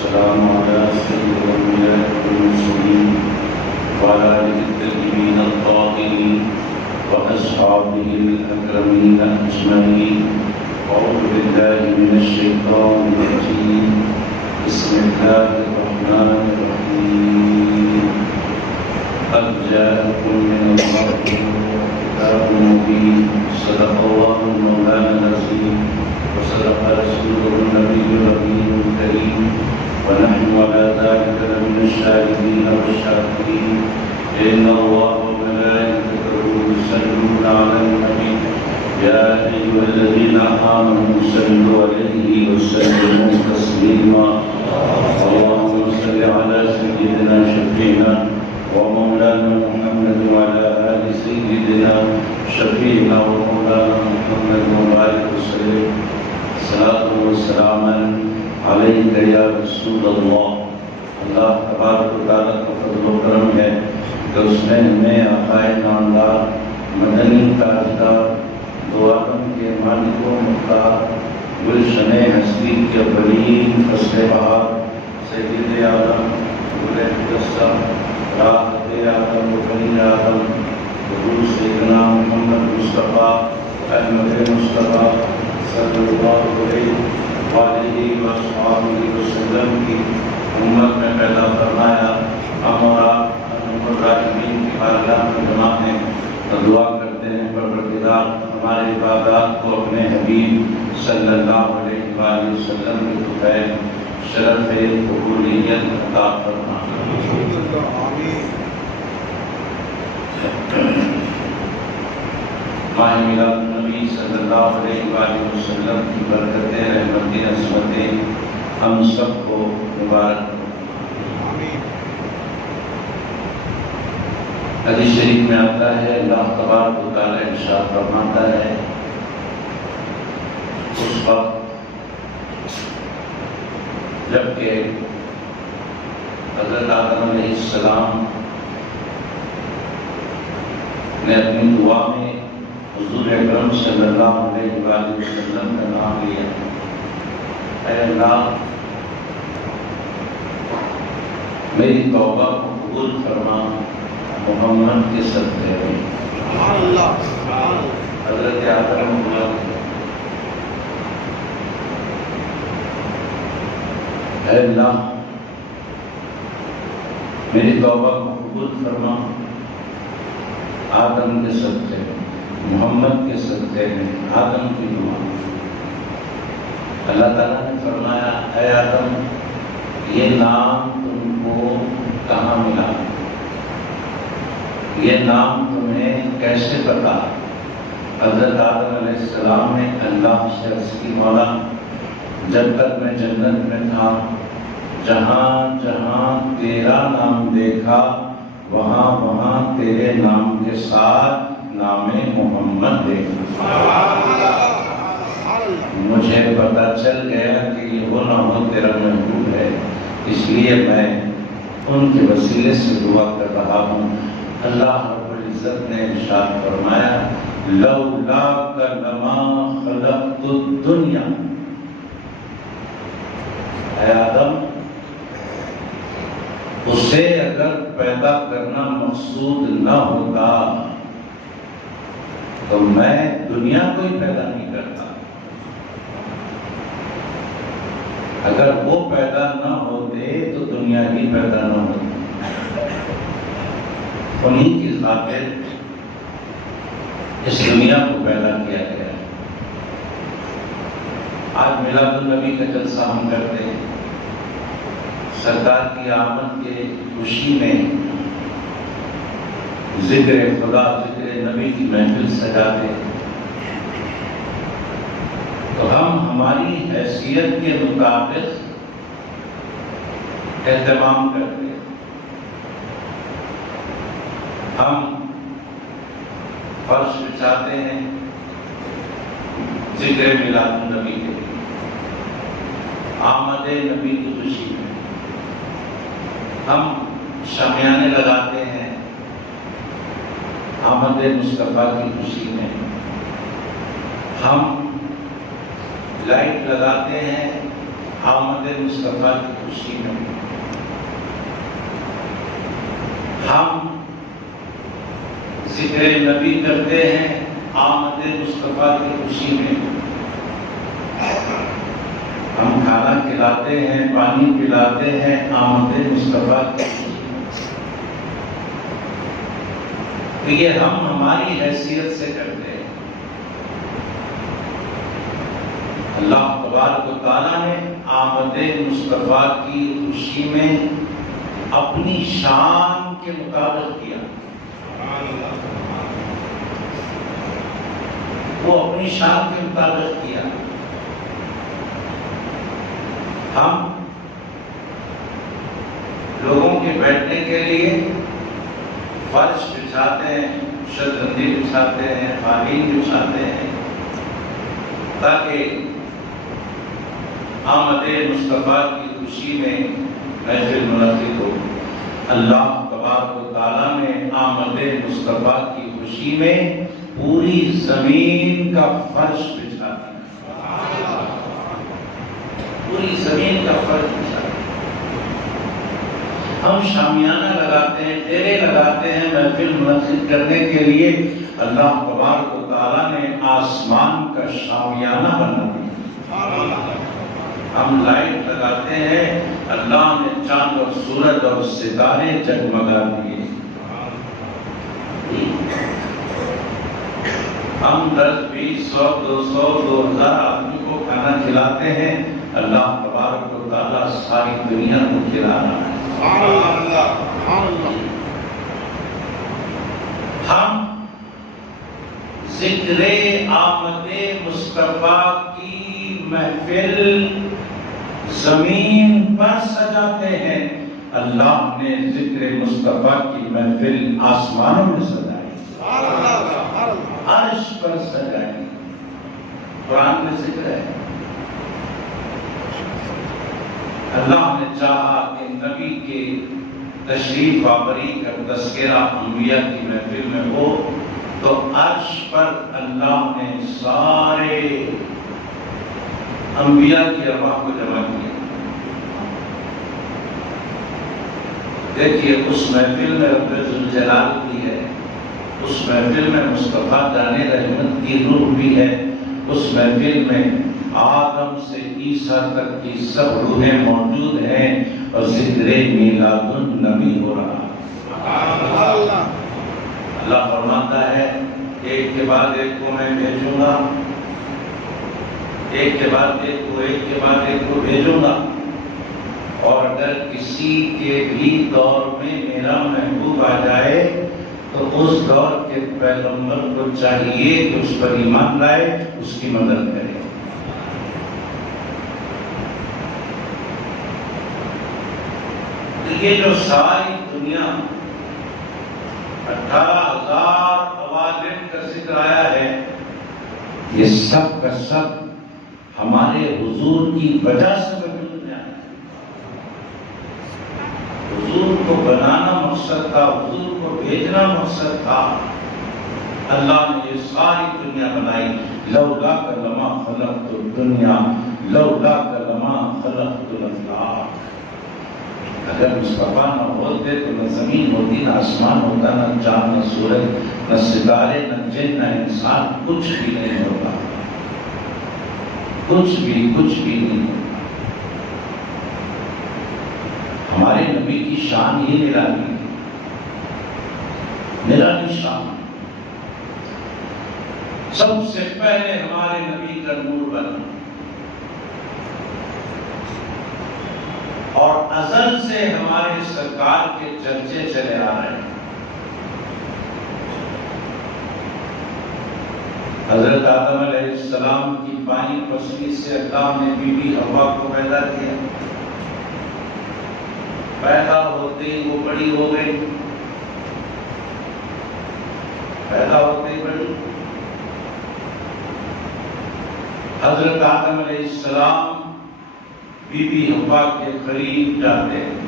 والسلام على سيد الأنبياء والمرسلين وعلى آله الطيبين الطاهرين وأصحابه الأكرمين أجمعين. أعوذ بالله من الشيطان الرجيم. بسم الله الرحمن الرحيم. قد جاءكم من الله كتاب مبين. صدق الله مولانا العظيم وصدق رسوله النبي الأمين الكريم، ونحن على ذلك لمن الشاهدين والشاكرين. إن الله وملائكته يصلون على النبي يا أيها الذين آمنوا صلوا عليه وسلموا تسليما. اللهم صل على سيدنا شفيعنا ومولانا محمد وعلى آل سيدنا شفيعنا ومولانا محمد وبارك وسلم. صلاة وسلاما عليك یا رسول اللہ. اللہ تبارک و تعالیٰ کا فضل و کرم ہے کہ اس نے ہمیں آقائے نامدار مدنی تاجدار دو عالم کے مالک و مختار گلشن ہستی کے اولین فصل بہار سید عالم مجسم راحت عالم و بنی عالم حضور سیدنا محمد مصطفیٰ احمد مصطفیٰ صلی اللہ علیہ وآلہ وسلم کی امت میں پیدا فرمایا. ہم اور آپ الراحمین کی بارگاہ میں جمع ہیں تو دعا کرتے ہیں پروردگار ہمارے عبادات کو اپنے حبیب صلی اللہ علیہ وآلہ وسلم کے فضائل شرف قبولیت عطا فرما. ماہ میلاد النبی صلی اللہ علیہ وآلہ وسلم کی برکتیں رحمتیں عصمتیں ہم سب کو مبارک. حدیث شریف میں آتا ہے اللہ تبارک و تعالیٰ ارشاد فرماتا ہے اس وقت جبکہ حضرت آدم علیہ السلام نے اپنی دعا میں حضور اکرم صلی اللہ علیہ وآلہ وسلم کا نام لیا. اے اللہ میری توبہ کو قبول فرما محمد کے صدقے میں. حضرت آدم اے اللہ میری توبہ کو قبول فرما آدم کے صدقے میں محمد کے صدقے میں. آدم کی دعا اللہ تعالیٰ نے فرمایا اے آدم یہ نام تم کو کہاں ملا، یہ نام تمہیں کیسے پتا؟ حضرت آدم علیہ السلام نے اللہ سے عرض کی مولا جب تک میں جنت میں تھا جہاں جہاں تیرا نام دیکھا وہاں وہاں تیرے نام کے ساتھ نام محمد دیکھا. مجھے پتا چل گیا کہ یہ وہ نام تیرا محبوب ہے، اس لیے میں ان کے وسیلے سے دعا کر رہا ہوں. اللہ رب العزت نے ارشاد فرمایا لولاک لما خلقت الدنیا. اے آدم اسے اگر پیدا کرنا مقصود نہ ہوتا تو میں دنیا کو ہی پیدا نہیں کرتا. اگر وہ پیدا نہ ہوتے تو دنیا ہی پیدا نہ ہوتی. انہیں کی خاطر اس دنیا کو پیدا کیا گیا. آج میلاد النبی کا جلسہ ہم کرتے ہیں. سرکار کی آمد کے خوشی میں ذکر خدا ذکر نبی کی محفل سجاتے ہیں تو ہم ہماری حیثیت کے مطابق اہتمام کرتے ہیں. ہم فرش بچھاتے ہیں ذکر میلاد النبی کے لیے، آمد نبی کی خوشی میں. ہم شامیانے لگاتے ہیں آمد مصطفیٰ کی خوشی میں. ہم لائٹ لگاتے ہیں آمد مصطفیٰ کی خوشی میں ہم ذکر نبی کرتے ہیں آمد مصطفیٰ کی خوشی میں، ہم کھانا کھلاتے ہیں، پانی پلاتے ہیں آمد مصطفیٰ کی خوشی میں۔ تو یہ ہم ہماری حیثیت سے کرتے ہیں۔ اللہ تبارک و تعالیٰ نے آمد مصطفیٰ کی خوشی میں اپنی شان کے مطابق کیا، وہ اپنی شان کے مطابق کیا۔ ہم لوگوں کے بیٹھنے کے لیے فرش بچھاتے ہیں، شطرنجی بچھاتے ہیں، قالین بچھاتے ہیں، تاکہ آمد مصطفیٰ کی خوشی میں محفل منعقد ہو۔ اللہ تبارک و تعالیٰ نے آمد مصطفیٰ کی خوشی میں پوری زمین کا فرش بچھا دیا، پوری زمین کا فرش بچھا دیا۔ ہم شامیانہ لگاتے ہیں، ڈیرے لگاتے ہیں محفل منعقد کرنے کے لیے، اللہ تبارک و تعالیٰ نے آسمان کا شامیانہ بنا دیا۔ ہم لائٹ لگاتے ہیں، اللہ نے چاند اور سورج اور ستارے جگمگا دیے۔ ہم 10 20 100 200 2000 آدمی کو کھانا کھلاتے ہیں، اللہ تبارک و تعالیٰ ساری دنیا کو کھلا رہا ہے۔ ہم ذکر آمد مصطفیٰ کی محفل زمین پر سجاتے ہیں، اللہ نے ذکر مصطفیٰ کی محفل آسمانوں میں سجائی، عرش پر سجائی۔ قرآن میں ذکر ہے، اللہ نے چاہا کہ نبی کے تشریف آوری کا تذکرہ انبیاء کی محفل میں ہو، تو عرش پر اللہ نے سارے انبیاء کی ارواح کو جمع کیا۔ دیکھیے اس محفل میں رب ذوالجلال بھی ہے، اس محفل میں مصطفیٰ جان رحمت کی روح بھی ہے، اس محفل میں آدم سے عیسیٰ تک کی سب روحیں موجود ہیں، اور ذکر میلاد النبی ہو رہا ہے۔ اللہ فرماتا ہے ایک کے بعد ایک کو میں بھیجوں گا، ایک کے بعد ایک کو، ایک کے بعد ایک کو بھیجوں گا، اور اگر کسی کے بھی دور میں میرا محبوب آ جائے تو اس دور کے پیغمبر کو چاہیے کہ اس پر ایمان لائے، اس کی مدد کرے۔ یہ جو ساری دنیا 18,000 عوالم کا ذکر آیا ہے، یہ سب کا سب ہمارے حضور کی وجہ سے وجود میں آیا۔ حضور کو بنانا مقصد تھا، حضور کو بھیجنا مقصد تھا، اللہ نے یہ ساری دنیا بنائی۔ لولا لما خلقت الدنیا لولا لما خلقت الافلاک۔ اگر مصطفیٰ نہ ہوتے تو نہ زمین ہوتی، نہ آسمان ہوتا، نہ چاند، نہ سورج، نہ ستارے، نہ جن، نہ انسان، کچھ بھی نہیں ہوتا، کچھ بھی نہیں ہوتا۔ ہمارے نبی کی شان ہی نرالی شان۔ سب سے پہلے ہمارے نبی کا نور بنا، اور ازل سے ہمارے سرکار کے چرچے چلے آ رہے ہیں۔ حضرت آدم علیہ السلام کی بائیں پسلی سے اللہ نے بی بی حوا کو پیدا کیا، پیدا ہوتے ہی وہ بڑی ہو گئی، پیدا ہوتے ہی بڑی۔ حضرت آدم علیہ السلام بی بی حوا کے قریب جاتے ہیں،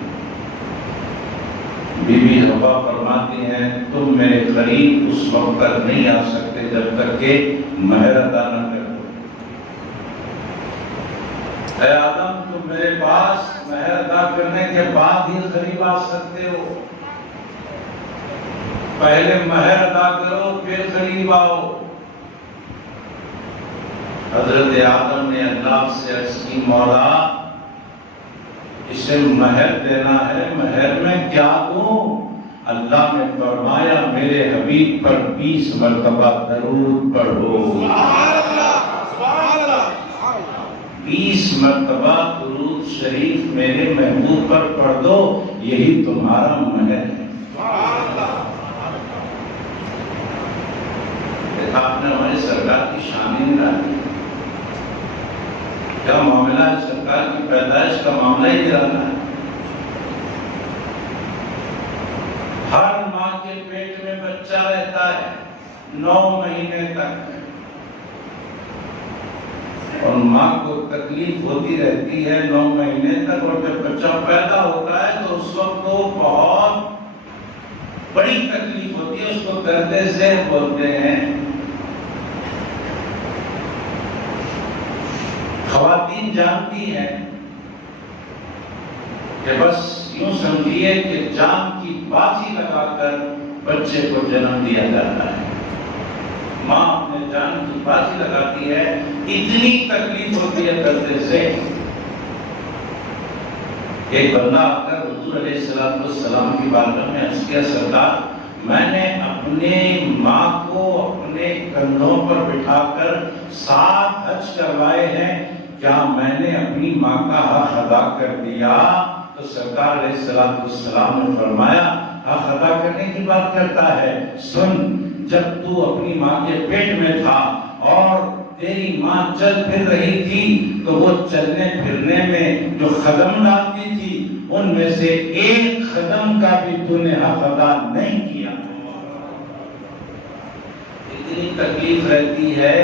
بی بی حوا فرماتی ہیں تم میرے قریب اس وقت تک نہیں آ سکتے جب تک کہ مہر ادا نہ کرو۔ اے آدم تم میرے پاس مہر ادا کرنے کے بعد ہی قریب آ سکتے ہو، پہلے مہر ادا کرو پھر قریب آؤ۔ حضرت آدم نے اللہ سے عرض کی مولا اسے مہر دینا ہے، مہر میں کیا دوں؟ اللہ نے فرمایا میرے حبیب پر 20 مرتبہ درود پڑھو۔ 20 مرتبہ درود شریف میرے محبوب پر پڑھ دو، یہی تمہارا مہر ہے۔ آپ نے ہماری سرکار کی شان ہی نرالی، کیا معاملہ ہے؟ سرکار کی پیدائش کا معاملہ ہی نرالا ہے۔ ہر ماں کے پیٹ میں بچہ رہتا ہے 9 مہینے تک، اور ماں کو تکلیف ہوتی رہتی ہے 9 مہینے تک، اور جب بچہ پیدا ہوتا ہے تو اس وقت کو بہت بڑی تکلیف ہوتی ہے، اس کو درد ذہن بولتے ہیں۔ خواتین جانتی ہیں کہ بس یوں سمجھیے کہ جان کی بازی لگا کر بچے کو جنم دیا جاتا ہے۔ ماں اپنے جان کی بازی لگاتی ہے، اتنی تکلیف ہوتی ہے درد سے۔ ایک بندہ آ کر حضور علیہ السلام کی بارگاہ میں عرض کیا، سرکار میں نے اپنے ماں کو اپنے کندھوں پر بٹھا کر 7 حج کروائے ہیں، کیا میں نے اپنی ماں کا حق ادا کر دیا؟ تو سرکار علیہ السلام نے فرمایا حق ادا کرنے کی بات کرتا ہے، سن، جب تو اپنی ماں کے پیٹ میں تھا اور تیری ماں چل پھر رہی تھی تو وہ چلنے پھرنے میں جو قدم ڈالتی تھی ان میں سے ایک قدم کا بھی تو نے حق ادا نہیں کیا۔ اتنی تکلیف رہتی ہے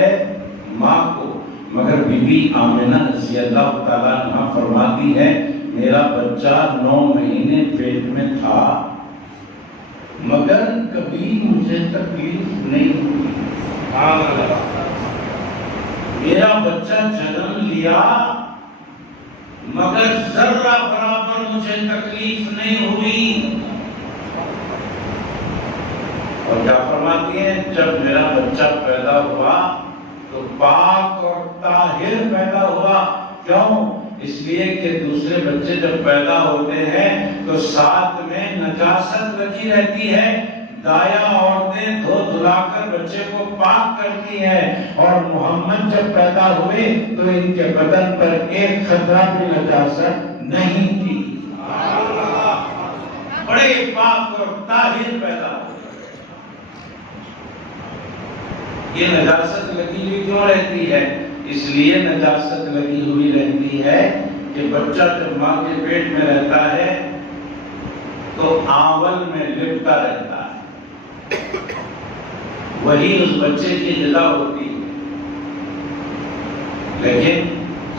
ماں کو، مگر بی بی آمنہ رضی اللہ تعالیٰ عنہا فرماتی ہے میرا بچہ 9 مہینے پیٹ میں تھا مگر کبھی مجھے تکلیف نہیں ہوئی۔ میرا بچہ جنم لیا مگر ذرہ برابر مجھے تکلیف نہیں ہوئی۔ اور کیا فرماتی ہے، جب میرا بچہ پیدا ہوا تو پاک اور طاہر پیدا ہوا۔ کیوں؟ اس لیے کہ دوسرے بچے جب پیدا ہوتے ہیں تو ساتھ میں نجاست لگی رہتی ہے، دایا عورتیں دھو دھلا کر بچے کو پاک کرتی ہیں، اور محمد جب پیدا ہوئے تو ان کے بدن پر ایک قطرہ بھی نجاست نہیں تھی۔ بڑے پاک اور طاہر پیدا ہوئے۔ یہ نجاست لگی ہوئی کیوں رہتی ہے؟ اس لیے نجاست لگی ہوئی رہتی ہے کہ بچہ جب ماں کے پیٹ میں رہتا ہے تو آول میں لپٹا رہتا ہے، وہی اس بچے کی غذا ہوتی ہے۔ لیکن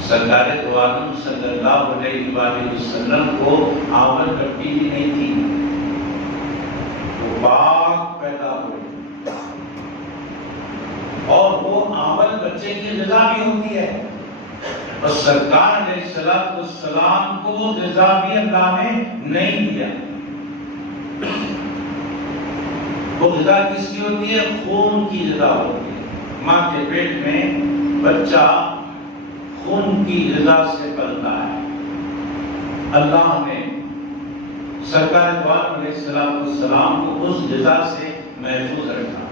سرکار دو عالم صلی اللہ علیہ وآلہ وسلم کو آول لپٹی بھی نہیں تھی، وہ پاک پیدا ہوئی، اور وہ آول بچے کی غذا بھی ہوتی ہے، اور سرکار علیہ السلام کو وہ غذا بھی اللہ نے نہیں دیا۔ وہ غذا کس کی ہوتی ہے؟ خون کی غذا ہوتی ہے۔ ماں کے پیٹ میں بچہ خون کی غذا سے پلتا ہے۔ اللہ نے سرکار دو عالم علیہ السلام کو اس غذا سے محفوظ رکھا۔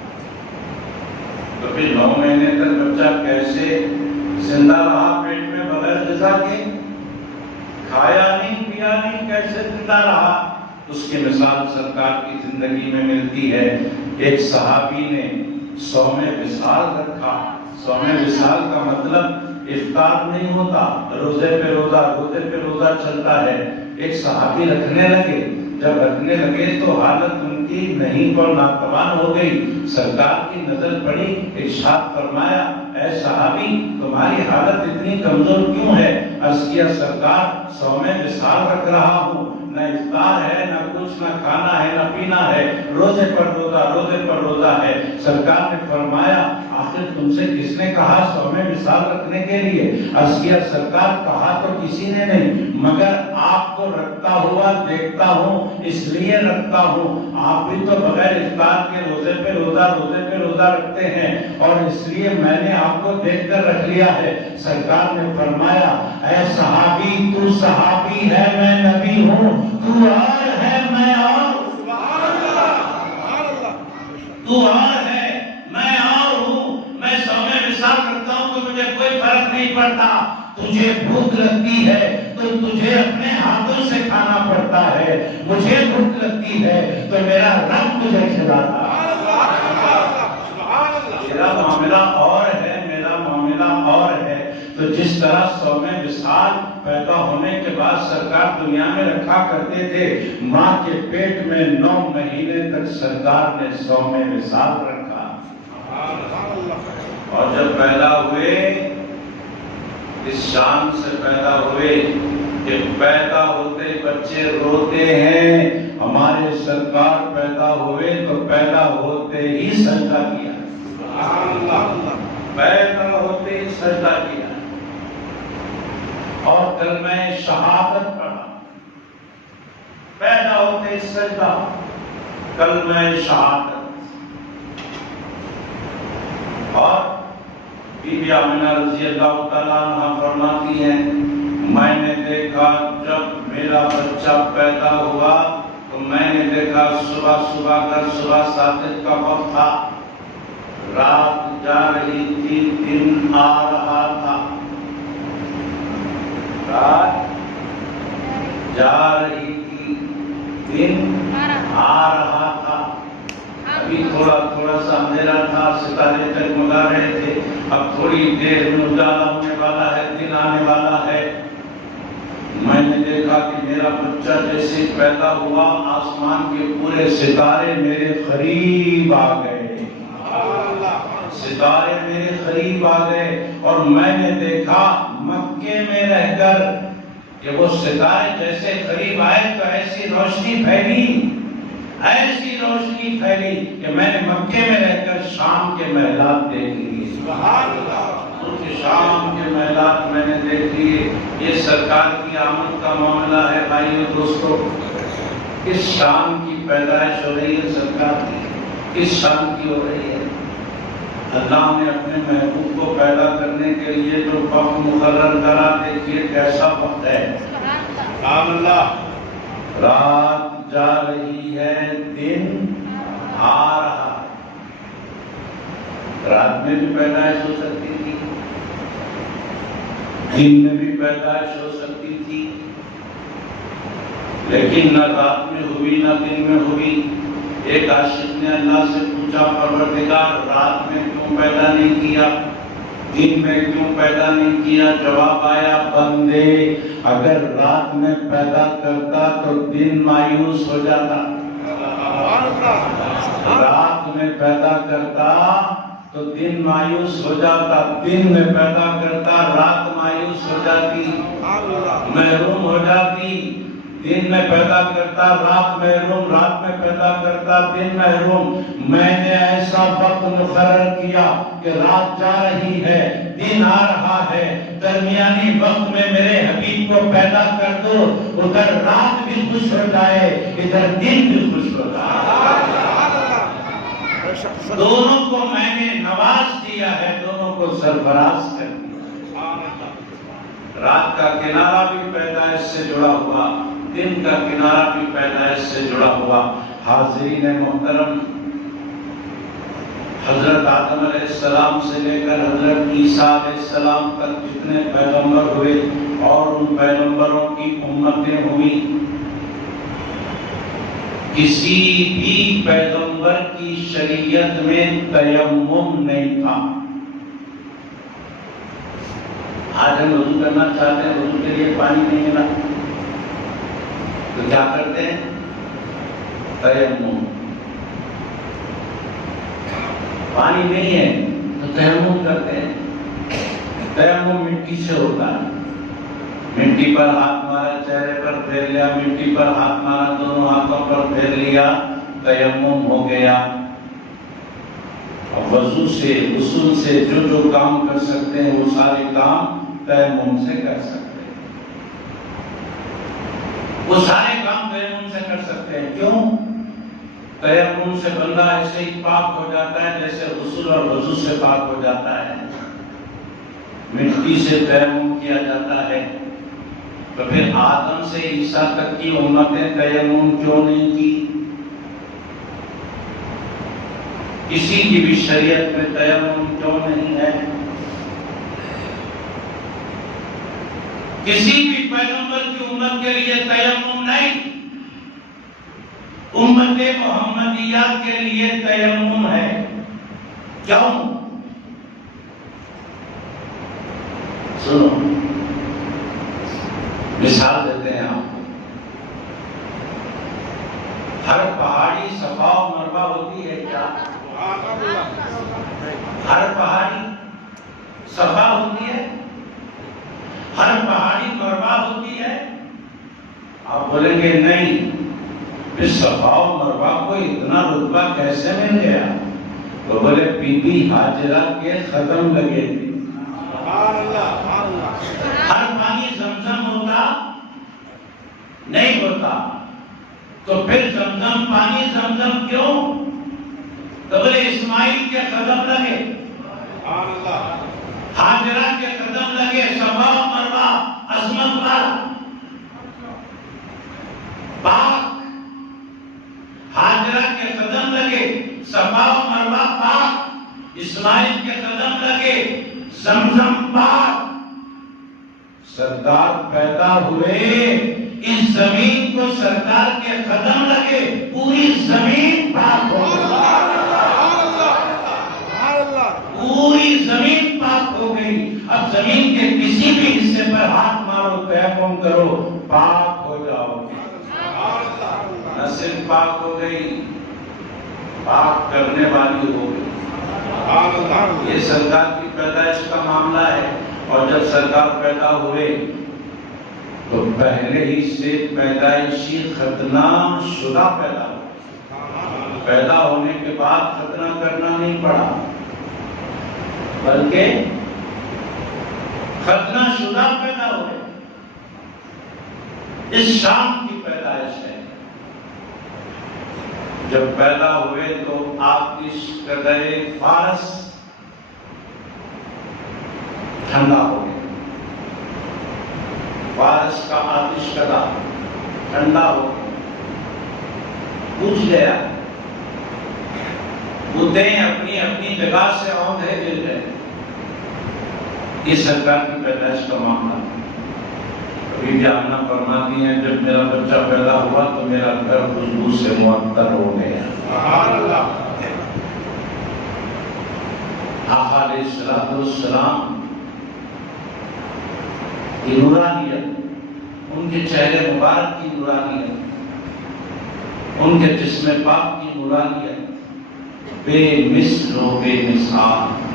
تو پھر 9 مہینے تک بچہ کیسے زندہ رہا پیٹ میں بغیر غذا کے؟ کھایا نہیں پیا نہیں، کیسے زندہ رہا؟ اس کی مثال سرکار کی زندگی میں ملتی ہے۔ ایک صحابی نے صوم وصال رکھا۔ صوم وصال کا مطلب افطار نہیں ہوتا، روزے پہ روزہ چلتا ہے۔ ایک صحابی رکھنے لگے، جب رکھنے لگے تو حالت ان کی نہیں پر ناتوان ہو گئی۔ سرکار کی نظر پڑی، ارشاد فرمایا اے صحابی تمہاری حالت اتنی کمزور کیوں ہے؟ عرض کیا سرکار صوم وصال رکھ رہا ہوں، نہ افطار ہے نہ کچھ، نہ کھانا ہے نہ پینا ہے، روزے پر روزہ ہے۔ سرکار نے فرمایا آخر آخر تم سے کس نے کہا صوم وصال رکھنے کے لیے؟ عرض کیا سرکار کہا تو کسی نے نہیں، مگر آپ کو رکھتا ہوا دیکھتا ہوں اس لیے رکھتا ہوں، آپ بھی تو بغیر افطار کے روزے پہ روزہ رکھتے ہیں، اور اس لیے میں نے آپ کو دیکھ کر رکھ لیا ہے۔ سرکار نے فرمایا اے صحابی، تو صحابی ہے میں نبی ہوں، تو اور ہے میں اور، تو اور ہے میں اور ہوں، میں صوم وصال رکھتا ہوں تو مجھے کوئی فرق نہیں پڑتا، تجھے بھوک لگتی ہے تو تجھے اپنے ہاتھوں سے کھانا پڑتا ہے، مجھے بھوک لگتی ہے تو میرا رب مجھے کھلاتا ہے، میرا معاملہ اور ہے، میرا معاملہ اور ہے۔ تو جس طرح صوم وصال پیدا ہونے کے بعد سرکار دنیا میں رکھا کرتے تھے، ماں کے پیٹ میں 9 مہینے تک سرکار نے صوم وصال رکھا، اور جب پیدا ہوئے اس شان سے پیدا ہوئے کہ پیدا ہوتے بچے روتے ہیں، ہمارے سرکار پیدا ہوئے تو پیدا ہوتے ہی سجدہ کیا، پیدا ہوتے ہی سجدہ کیا اور کلمہ شہادت پڑھا، پیدا ہوتے ہی سجدہ، کلمہ شہادت۔ اور بی بی آمنہ رضی اللہ تعالیٰ عنہ فرماتی ہیں میں نے دیکھا جب میرا بچہ پیدا ہوا تو میں نے دیکھا صبح ساجد کا وقت تھا، رات جا رہی تھی دن آ رہا تھا، رات جا رہی تھی دن آ رہا تھا، ابھی تھوڑا سا اندھیرا تھا، ستارے جگمگا رہے تھے، اب تھوڑی دیر میں اجالا ہونے والا ہے، دن آنے والا ہے۔ میں نے دیکھا کہ میرا بچہ جیسے پیدا ہوا آسمان کے پورے ستارے میرے قریب آ گئے، ستارے میرے قریب آ گئے، اور میں نے دیکھا مکے میں رہ کر کہ وہ ستارے جیسے قریب آئے تو ایسی روشنی پھیلی کہ میں نے مکے میں رہ کر شام کے محلات دیکھ لیے، ان کے شام کے محلات میں نے دیکھ لیے۔ یہ سرکار کی آمد کا معاملہ ہے بھائیو دوستو، کس شام کی پیدائش ہو رہی ہے سرکار کی، کس شام کی ہو رہی ہے؟ اللہ نے اپنے محبوب کو پیدا کرنے کے لیے جو وقت مقرر کرا، دیکھیے کیسا وقت ہے، سبحان اللہ، رات جا رہی ہے دن آ رہا، رات میں بھی پیدائش ہو سکتی تھی، دن میں بھی پیدائش ہو سکتی تھی، لیکن نہ رات میں ہوئی نہ دن میں ہوئی۔ ایک عاشق نے اللہ سے پوچھا پروردگار رات میں کیوں پیدا نہیں کیا، دن میں کیوں پیدا نہیں کیا؟ جواب آیا بندے اگر رات میں پیدا کرتا تو دن مایوس ہو جاتا، رات میں پیدا کرتا تو دن مایوس ہو جاتا، دن میں پیدا کرتا رات مایوس ہو جاتی، محروم ہو جاتی، دن میں پیدا کرتا رات محروم، رات میں پیدا کرتا دن محروم۔ میں نے ایسا وقت مقرر کیا کہ رات جا رہی ہے دن آ رہا ہے، درمیانی وقت میں میرے حبیب کو پیدا کر دو، ادھر رات بھی خوش ہو جائے ادھر دن بھی خوش ہو جائے، دونوں کو میں نے نواز دیا ہے، دونوں کو سرفراز کر دیا۔ رات کا کنارہ بھی پیدائش سے جڑا ہوا، دن کا کنارہ بھی پیدائش سے جڑا ہوا۔ حاضرین محترم، حضرت آدم علیہ السلام سے لے کر حضرت عیسیٰ علیہ السلام تک جتنے پیغمبر ہوئے اور ان پیغمبروں کی امتیں ہوئی، کسی بھی پیغمبر کی شریعت میں تیمم نہیں تھا۔ آج ہم وضو کرنا چاہتے ہیں، وضو کے لیے پانی نہیں ملا تو کیا کرتے ہیں؟ تیمم۔ پانی نہیں ہے تو تیمم کرتے ہیں۔ تیمم مٹی سے ہوتا ہے، مٹی پر ہاتھ مارا، چہرے پر پھیر لیا، مٹی پر ہاتھ مارا، دونوں ہاتھوں پر پھیر لیا، تیمم ہو گیا۔ وضو سے غسل سے جو کام کر سکتے ہیں وہ سارے کام تیمم سے کر سکتے ہیں، وہ سارے کام تیمم سے کر سکتے ہیں۔ کیوں؟ تیمم سے بندہ ایسے ہی پاک ہو جاتا ہے جیسے غسل اور وضو سے پاک ہو جاتا ہے۔ مٹی سے تیمم کیا جاتا ہے، تو پھر آدم سے عیسیٰ تک کی امتیں تیمم کیوں نہیں کی؟ کسی کی بھی شریعت میں تیمم کیوں نہیں ہے؟ کسی بھی پیغمبر کی امت کے لیے تیمم نہیں، امت محمدیہ کے لیے تیمم ہے۔ کیوں؟ سنو، مثال دیتے ہیں آپ۔ ہر پہاڑی صفا و مروہ ہوتی ہے کیا؟ ہر پہاڑی صفا ہوتی ہے؟ ہر پہاڑی مروہ ہوتی ہے؟ آپ بولیں گے نہیں، پھر صفا و مروہ کو اتنا رتبہ کیسے مل گیا؟ تو بولے بی بی ہاجرہ کے قدم لگے تھے۔ ہر پانی زمزم ہوتا نہیں ہوتا، تو پھر زمزم پانی زمزم کیوں؟ تو بولے اسماعیل کے قدم لگے، ہاجرہ کے قدم لگے، صفا و مروہ عظمت والا پاک، ہاجرہ کے قدم لگے، صفا و مروہ پاک، اسماعیل کے قدم لگے، زمزم پاک۔ سرکار پیدا ہوئے، اس زمین کو سرکار کے قدم لگے، پوری زمین پاک ہو گئی، پوری زمین پاک ہو گئی۔ اب زمین کے کسی بھی حصے پر ہاتھ مارو، تیمم کرو، پاک ہو جاؤ گے۔ نہ صرف پاک ہو گئی، پاک کرنے والی ہو گئی۔ یہ سرکار کی پیدائش کا معاملہ ہے۔ اور جب سرکار پیدا ہوئے تو پہلے ہی سے پیدائشی ختنہ شدہ پیدا ہو، پیدا ہونے کے بعد ختنہ کرنا نہیں پڑا، بلکہ ختنہ شدہ پیدا ہوئے۔ اس شام کی پیدائش ہے۔ جب پیدا ہوئے تو آتش قدرے فارس ٹھنڈا ہو گیا، فارس کا آتش قدرہ ٹھنڈا ہو گیا، بجھ گیا، بتیں اپنی اپنی جگہ سے اوندھے جل گئے۔ یہ سرکار کی پیدائش کا معاملہ۔ کبھی جاننا فرماتی ہیں جب میرا بچہ پیدا ہوا تو میرا گھر خوشبو سے معطر ہو گیا۔ آقا علیہ السلام کی نورانیت، ان کے چہرے مبارک کی نورانیت، ان کے جسم پاک کی نورانیت بے مثل و بے مثال۔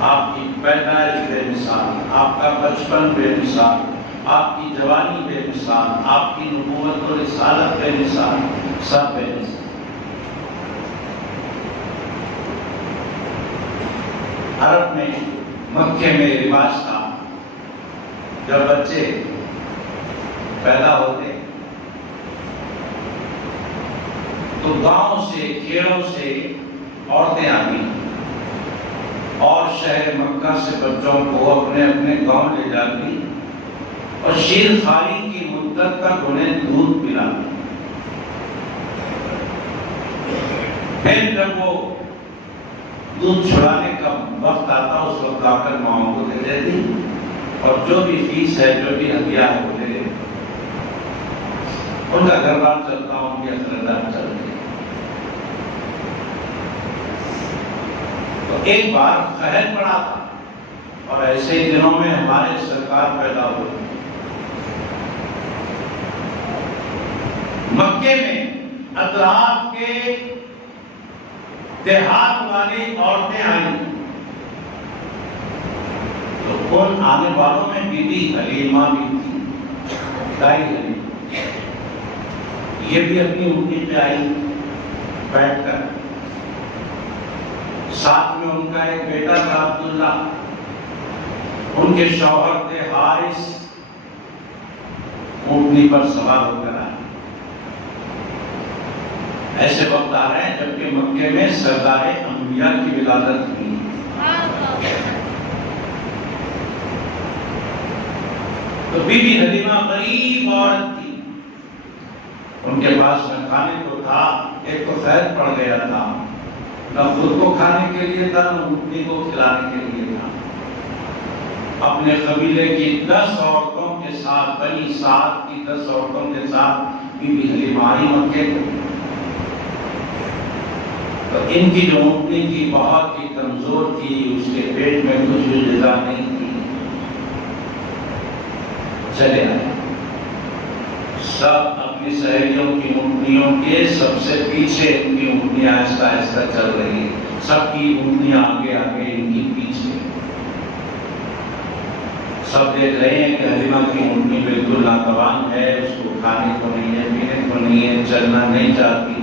آپ کی پیدائش بے مثال، آپ کا بچپن بے مثال، آپ کی جوانی بے مثال، آپ کی نبوت و رسالت بے مثال، سب بے مثال۔ عرب میں، مکے میں رواج تھا، جب بچے پیدا ہوتے تو گاؤں سے، کھیڑوں سے عورتیں آتی اور شہر مکہ سے بچوں کو اپنے اپنے گاؤں لے جاتی اور شیر خاری کی مدت تک انہیں دودھ پلاتی۔ پھر جب وہ دودھ چھڑانے کا وقت آتا اس وقت آ کر ماؤں کو دے دیتی اور جو بھی فیس ہے، جو بھی ہدیہ ہے وہ لے لیتے۔ ان کا گھر بار چلتا، ان کے اخراجات چلتے۔ تو ایک بار قحط پڑا تھا اور ایسے ہی دنوں میں ہمارے سرکار پیدا ہوئے۔ مکے میں اطراف کے دیہات والی عورتیں آئیں تو ان آنے والوں میں بی بی حلیمہ بھی تھی، دائی حلیمہ۔ یہ بھی اپنی اونٹی پہ آئی بیٹھ کر، ساتھ میں ان کا ایک بیٹا تھا عبداللہ، ان کے شوہر تھے حارث، اونٹنی پر سوار ہو کر آئے۔ ایسے وقت آ رہے ہیں جبکہ مکے میں سردار انبیاء کی ولادت ہوئی۔ تو بی بی حلیمہ غریب عورت تھی، ان کے پاس نہ کھانے کو تھا، ایک تو قحط پڑ گیا تھا، نہ خود کو کھانے کے لیے تھا نہ اونٹنی کو کھلانے کے لیے تھا۔ اپنے قبیلے کی 10 عورتوں کے ساتھ، بنی سعد کی 10 عورتوں کے ساتھ بی بی حلیمہ آئی مکے کو۔ تو ان کی جو اونٹنی تھی بہت ہی کمزور تھی، اس کے پیٹ میں کچھ بھی غذا نہیں تھی۔ چلے آئے سب اپنی سہیلیوں کی اونٹنیوں کے سب سے پیچھے، ان کی اونٹنیاں آہستہ آہستہ چل رہی ہیں، سب کی اونٹنیاں آگے آگے، ان کی پیچھے۔ سب دیکھ رہے ہیں کہ حلیمہ کی اونٹنی بالکل ناتوان ہے، اس کو کھانے کو نہیں ہے، پینے کو نہیں ہے، چلنا نہیں چاہتی،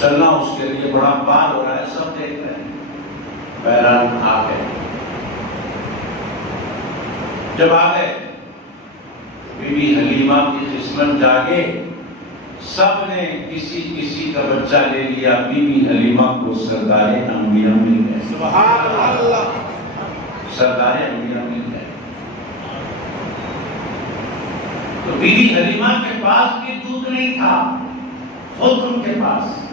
چلنا اس کے لیے بڑا بار ہو رہا ہے، سب دیکھ رہے ہیں۔ بہرحال آ گئے، جب آ گئے بی بی حلیمہ کی قسمت جاگے، سب نے کسی کسی کا بچہ لے لیا، بی بی حلیمہ کو سردار انبیاء مل گئے۔ سبحان اللہ، سردار انبیاء مل گئے۔ تو بی بی حلیمہ کے پاس بھی دودھ نہیں تھا، خود ان کے پاس،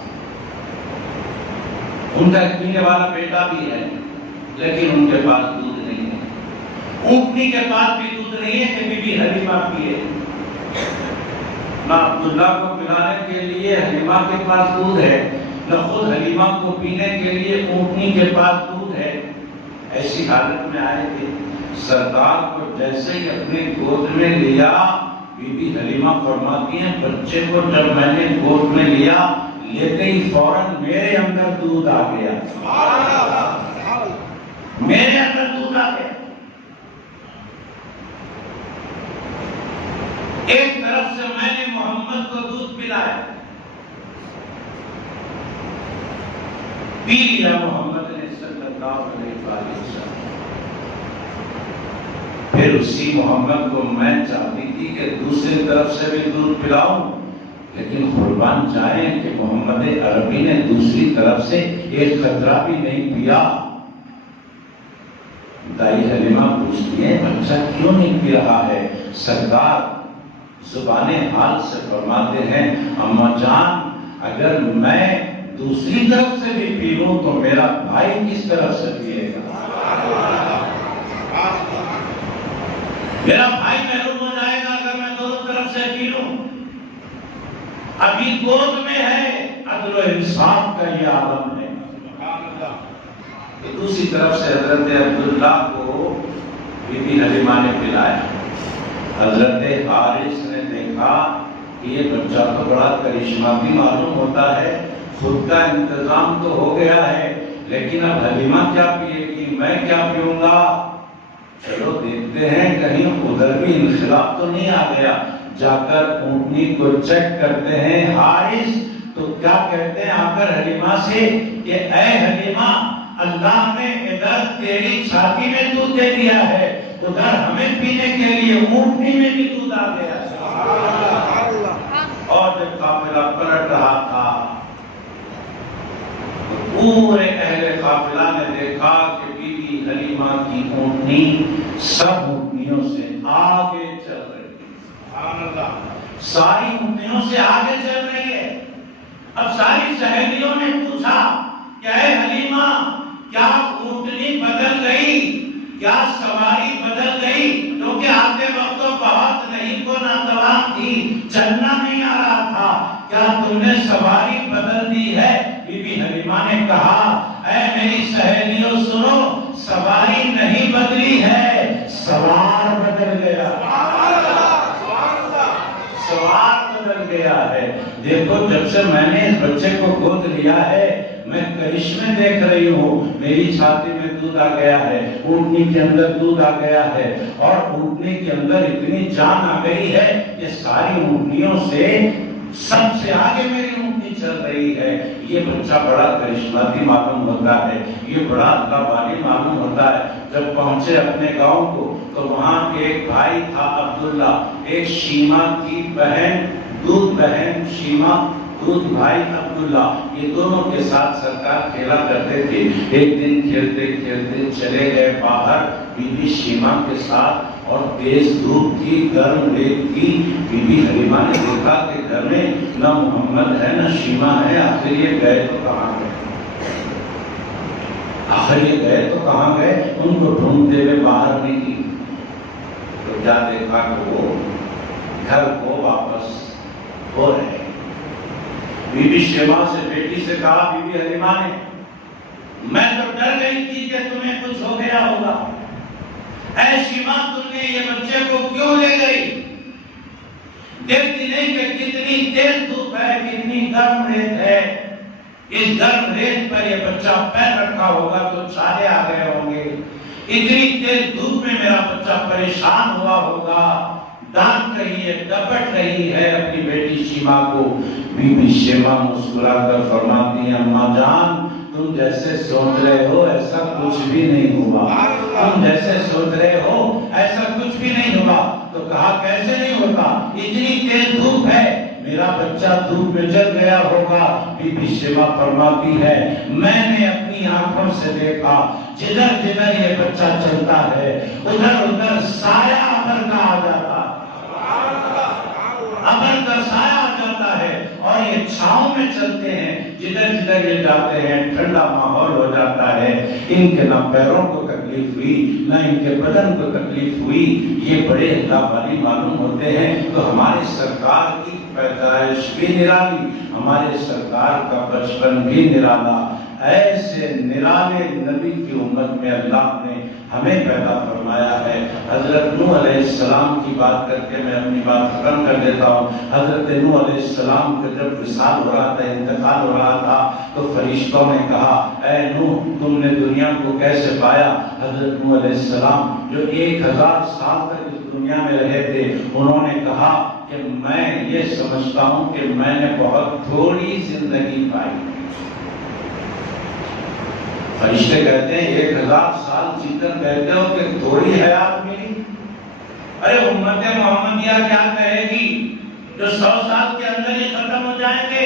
ان کا ایک پینے والا بیٹا بھی ہے لیکن ان کے پاس دودھ نہیں ہے۔ اونٹنی کے پاس بھی دودھ نہیں ہے کہ بی بی حلیمہ پیے، نہ عبداللہ کو پلانے کے لیے حلیمہ کے پاس دودھ ہے، نہ خود حلیمہ کو پینے کے لیے اونٹنی کے پاس دودھ ہے۔ ایسی حالت میں آئے تھے، سردار کو جیسے ہی اپنے گود میں لیا، بی بی حلیمہ فرماتی ہیں بچے کو جب میں نے گود میں لیا، لیتے ہی فوراً میرے اندر دودھ آ گیا، میرے اندر دودھ آ گیا۔ ایک طرف سے میں نے محمد کو دودھ پلایا، پی لیا محمد نے صلی اللہ علیہ وسلم، پھر اسی محمد کو میں چاہتی تھی کہ دوسری طرف سے بھی دودھ پلاؤں، لیکن قربان جائیں کہ محمد عربی نے دوسری طرف سے ایک قطرہ بھی نہیں پیا۔ دائی حلیمہ پوچھتی ہے بچہ کیوں نہیں پی رہا ہے؟ سردار زبان حال سے فرماتے ہیں اماں جان اگر میں دوسری طرف سے بھی پی لوں تو میرا بھائی کس طرف سے پیے گا؟ میرا بھائی محروم ہو جائے گا اگر میں دونوں طرف سے پی لوں۔ ابھی گود میں ہے، عدل و انصاف کا یہ عالم ہے۔ دوسری طرف سے حضرت عبداللہ کو بی بی حلیمہ نے پلایا۔ حضرت حارث نے دیکھا کہ یہ بچہ تو بڑا کرشمہ بھی معلوم ہوتا ہے، خود کا انتظام تو ہو گیا ہے، لیکن اب حلیمہ کیا پیے گی، میں کیا پیوں گا؟ چلو دیکھتے ہیں کہیں ادھر بھی انخلاف تو نہیں آ گیا۔ جا کر اونٹنی کو چیک کرتے ہیں حارث، تو کیا کہتے ہیں آ کر حلیمہ سے کہ اے حلیمہ اللہ نے ادھر تیری چھاتی میں دودھ دے دیا ہے، ادھر ہمیں پینے کے لیے اونٹنی میں بھی دودھ آ گیا۔ اور جب قافلہ پلٹ رہا تھا پورے اہل قافلہ نے دیکھا کہ بی بی حلیمہ کی اونٹنی سب اونٹنیوں سے آگے چل رہی ہے، ساری اونٹنیوں سے آگے چل رہی ہے۔ اب ساری سہیلیوں نے پوچھا کہ اے حلیمہ کیا اونٹنی بدل گئی، کیا سواری بدل گئی؟ کیونکہ آتے وقت تو بہت نہیں کو ناتوان تھی، چلنا نہیں آ رہا تھا، کیا تم نے سواری بدل دی ہے؟ بی بی حلیمہ نے کہا اے میری سہیلیوں سنو، سواری نہیں بدلی ہے، سوار بدل گیا، سوار بدل گیا ہے۔ دیکھو جب سے میں نے اس بچے کو گود لیا ہے میں کرشمے دیکھ رہی ہوں، میری چھاتی میں دودھ آ گیا ہے، اونٹنی کے اندر دودھ آ گیا ہے، اور اونٹنی کے اندر اتنی جان آ گئی ہے کہ ساری اونٹنیوں سے سب سے آگے میری اونٹنی چل رہی ہے، یہ بچہ بڑا کرشماتی معلوم ہوتا ہے، یہ بڑا اللہ والی معلوم ہوتا ہے۔ جب پہنچے اپنے گاؤں کو تو وہاں ایک بھائی تھا عبداللہ، ایک شیما کی بہن، دودھ بہن شیما، دودھ بھائی عبداللہ، یہ دونوں کے ساتھ سرکار کھیلا کرتے تھے۔ ایک دن کھیلتے کھیلتے چلے گئے باہر بی بی شیما کے ساتھ، اور تیز دھوپ تھی، گرم ریت تھی۔ بی بی حلیمہ نے دیکھا کہ گھر میں نہ محمد ہے نہ شیما ہے، آخر یہ گئے تو کہاں گئے؟ آخر یہ گئے تو کہاں گئے؟ ان کو ڈھونڈتے ہوئے باہر نکلی تو کیا دیکھا کہ وہ گھر کو واپس ہو رہے۔ بی بی شیما سے بیٹی سے کہا، بی بی حلیمہ نے، میں تو ڈر گئی تھی کہ تمہیں کچھ ہو گیا ہوگا، اے شیما تم نے یہ بچے کو کیوں لے گئی؟ دیکھتی نہیں کہ کتنی تیز دھوپ ہے، کتنی گرم ریت ہے، اس گرم ریت پر یہ بچہ پیر رکھا ہوگا تو چھالے آ گئے ہوں گے، اتنی تیز دھوپ میں میرا بچہ پریشان ہوا ہوگا۔ ڈانٹ رہی ہے، ڈپٹ رہی ہے اپنی بیٹی شیما کو۔ بی بی شیما مسکرا کر فرماتی ہیں، اماں جان تم جیسے سوچ رہے ہو ایسا کچھ بھی نہیں ہوا، تم جیسے سوچ رہے ہو ایسا کچھ بھی نہیں ہوا۔ تو کہا کیسے نہیں ہوتا؟ اتنی تیز دھوپ ہے، میرا بچہ دھوپ میں جل گیا ہوگا۔ بی بی شیما فرماتی ہے، میں نے اپنی آنکھوں سے دیکھا، جدھر جدھر یہ بچہ چلتا ہے ادھر ادھر سایہ ابر کا آ جاتا، ابر کا سایہ آ جاتا ہے، اور یہ چھاؤں میں چلتے ہیں، جدھر جدھر یہ جاتے ہیں ٹھنڈا ماحول ہو جاتا ہے۔ ان کے نہ پیروں کو تکلیف ہوئی نہ ان کے بدن کو تکلیف ہوئی، یہ بڑے اللہ والی معلوم ہوتے ہیں۔ تو ہمارے سرکار کی پیدائش بھی نرالی، ہمارے سرکار کا بچپن بھی نرالا۔ ایسے نرالے نبی کی امت میں اللہ نے ہمیں پیدا فرمایا ہے۔ حضرت نوح علیہ السلام کی بات کر کے میں اپنی بات ختم کر دیتا ہوں۔ حضرت نوح علیہ السلام کا جب وصال ہو رہا تھا، انتقال ہو رہا تھا، تو فرشتوں نے کہا، اے نوح تم نے دنیا کو کیسے پایا؟ حضرت نوح علیہ السلام جو 1000 سال تک اس دنیا میں رہے تھے، انہوں نے کہا کہ میں یہ سمجھتا ہوں کہ میں نے بہت تھوڑی زندگی پائی۔ فرشتے کہتے ہیں 1000 سال جی کر کہتے ہو کہ تھوڑی حیات ملی؟ ارے امت محمدیہ کیا کہے گی جو 100 سال کے اندر ہی ختم ہو جائیں گے؟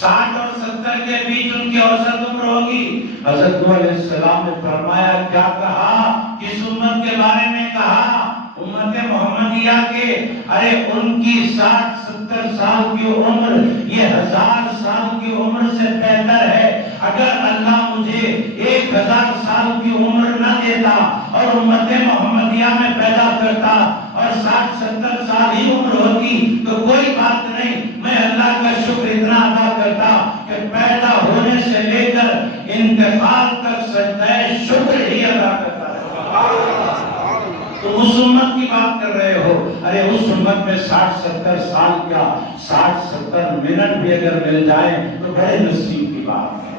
60 اور 70 کے بیچ ان کی اوسط عمر ہوگی۔ حضرت نوح علیہ السلام نے فرمایا، کیا کہا؟ کس امت کے بارے میں کہا؟ امت محمدیہ کے۔ ارے ان کی 60-70 سال کی عمر یہ 1000 سال کی عمر سے بہتر ہے۔ اگر اللہ مجھے 1000 سال کی عمر نہ دیتا اور امت محمدیہ میں پیدا کرتا اور 60-70 سال ہی عمر ہوتی تو کوئی بات نہیں، میں اللہ کا شکر اتنا ادا کرتا کہ پیدا ہونے سے لے کر انتقال تک سجدہ شکر ہی ادا کرتا۔ تو اس امت کی بات کر رہے ہو، ارے اس امت میں 60-70 سال کا 60-70 منٹ بھی اگر مل جائے تو بڑے نصیب کی بات ہے۔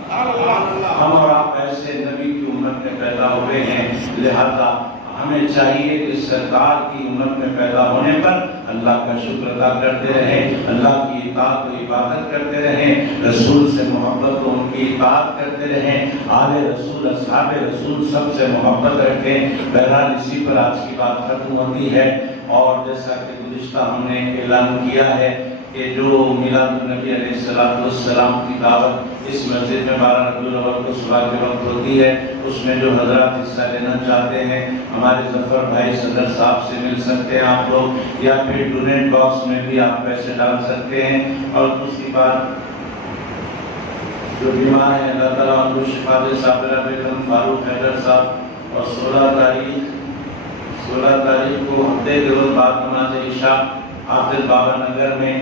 ہم اور آپ ایسے نبی کی امت میں پیدا ہوئے ہیں، لہذا ہمیں چاہیے کہ سرکار کی امت میں پیدا ہونے پر اللہ کا شکر ادا کرتے رہیں، اللہ کی اطاعت و عبادت کرتے رہیں، رسول سے محبت و ان کی اطاعت کرتے رہیں، آل رسول اصحاب رسول سب سے محبت رکھیں۔ بہرحال اسی پر آج کی بات ختم ہوتی ہے، اور جیسا کہ گزشتہ ہم نے اعلان کیا ہے کہ جو میلاد النبی علیہ السلام کی دعوت اس مسجد میں 12 ربیع الاول کو صبح کے وقت ہوتی ہے، اس میں جو حضرات حصہ لینا چاہتے ہیں ہمارے ظفر بھائی صدر صاحب سے مل سکتے ہیں آپ لوگ، یا پھر ڈونیٹ باکس میں بھی آپ پیسے ڈال سکتے ہیں۔ اور دوسری بات، جو بیمار ہیں اللہ تعالیٰ ان کو شفا دے۔ صابرہ بیگم، فاروق حیدر صاحب، اور 16 تاریخ کو ہفتے کے روز بعد نماز عشاء حافظ بابا نگر میں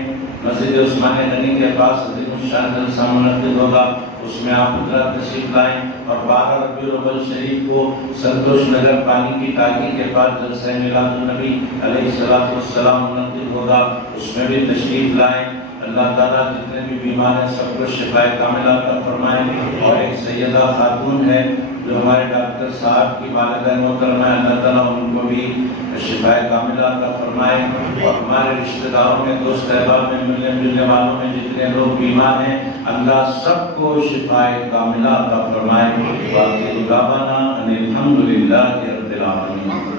مسجد عثمان غنی کے پاس عظیم الشان جلسہ منعقد ہوگا، اس میں آپ حضرات تشریف لائیں۔ اور 12 ربیع الاول شریف کو سنتوش نگر پانی کی ٹانکی کے پاس جلسہ میلاد النبی علیہ السلام منعقد ہوگا، اس میں بھی تشریف لائیں۔ اللہ تعالیٰ جتنے بھی بیمار ہیں سب کو شفا کاملہ عطا فرمائیں۔ اور ایک سیدہ خاتون ہے جو ہمارے ڈاکٹر صاحب کی والدہ محترمہ ہے، اللہ تعالیٰ ان کو بھی شفا کاملہ عطا فرمائے، اور ہمارے رشتہ داروں میں، دوست احباب میں، ملنے جلنے والوں میں جتنے لوگ بیمار ہیں، اللہ سب کو شفا کاملہ عطا فرمائے۔ باقی دعوانا ان الحمد للہ رب العالمین۔